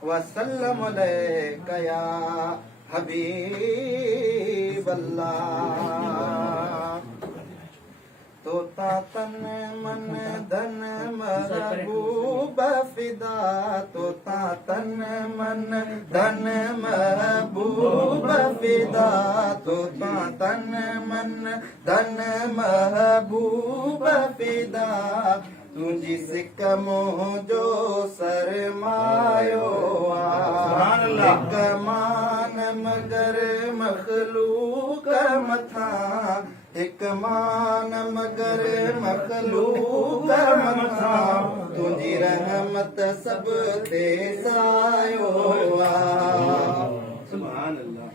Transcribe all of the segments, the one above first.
वसल्लम अलैका या हबीब अल्लाह। तोता तन मन धन महबूब फिदा, तोता तन मन धन महबूब फिदा, तोता तन मन धन महबूब फिदा। तुझी सिकमो जो सरमायो हिक मान मगर मखलूक मथा, हिक मान मगर मखलूक मथा। तुझी रहमत सब ते सायो सुभान अल्लाह।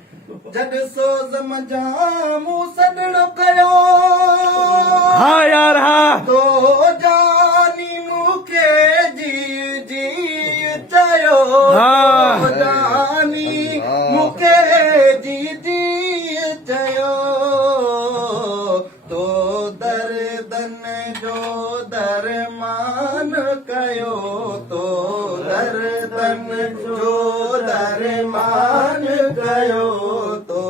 जद सोज़ मजामू सदड़ो कयो हाँ यार हाँ तो जानी मुखे जी जी चयो, हाँ। जानी मुखे जी जी चयो। तो दर्दन जो दरमान कयो, तो दर्दन जो दरमान कयो, तो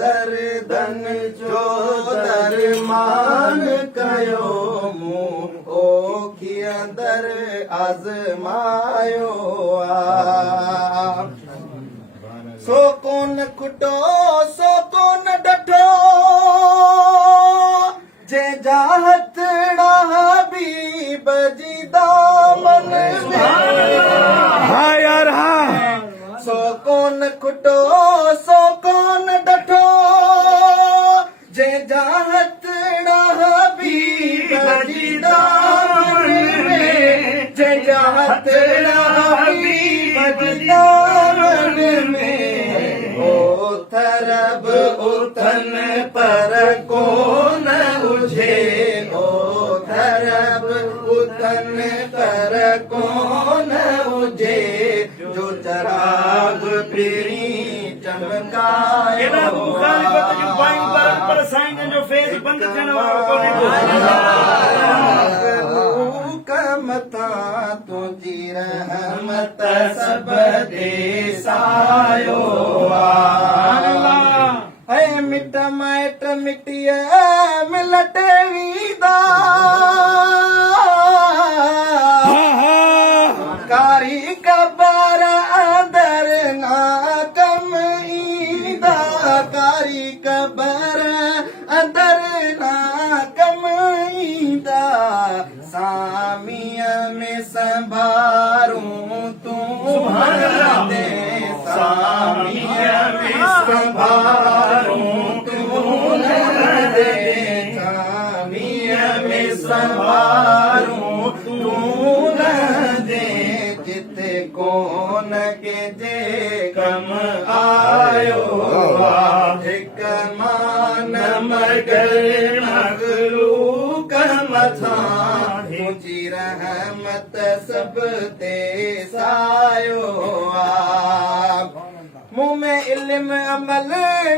दर्दन जो दरमान कयो। मुंह ओखी अंदर आज़मायो सो कोन खुटो सो कोन डठो, जे जाहतड़ा हबीब जी दामन में। हाँ यार हाँ सो कोन खुटो सो कोन डठो, जे जाहतड़ा हबीब जी दामन में, जे जाहतड़ा हबीब जी दामन में। ओ तरब उतन पर कौन उझे, ओ तरब उतन पर कौन उझे। जो चराग पिरी चमकायो पर साईं जो फेस बंद थियण वारो कोन्हे मथा। तुंहिंजी रहमत सब दे सायो है। मिट माइट मिटिय मिलट वीदा, कारी कबर अंदर ना कम ईंदा, कारी कबर अंदर ना कम ईंदा। सामीअ में संभारूं तूं दे, सामीअ में संभारूं तूं दे, सामीअ में संभारूं तूं दे। जिते कोन के जे कम आयो हिक मान मगर मगलूक मथा। तुझी रहमत सब ते सायो मुँह में इल्म अमल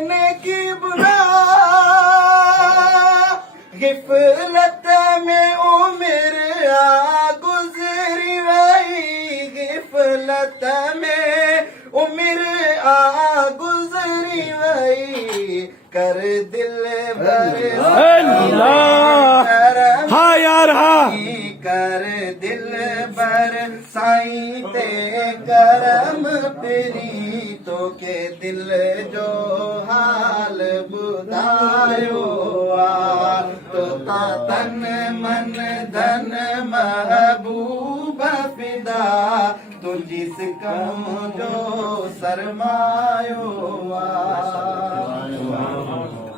ने की बुरा, गिफलत में उम्र आ गुजरी वही, गिफलत में उम्र आ गुजरी वही। कर दिल भर हाँ यार हाँ कर दिल भर साईं ते करम पिरी। तो के दिल जो हाल बुधायो तो तन मन धन महबूब फिदा। तुझी सिकम जो सरमायो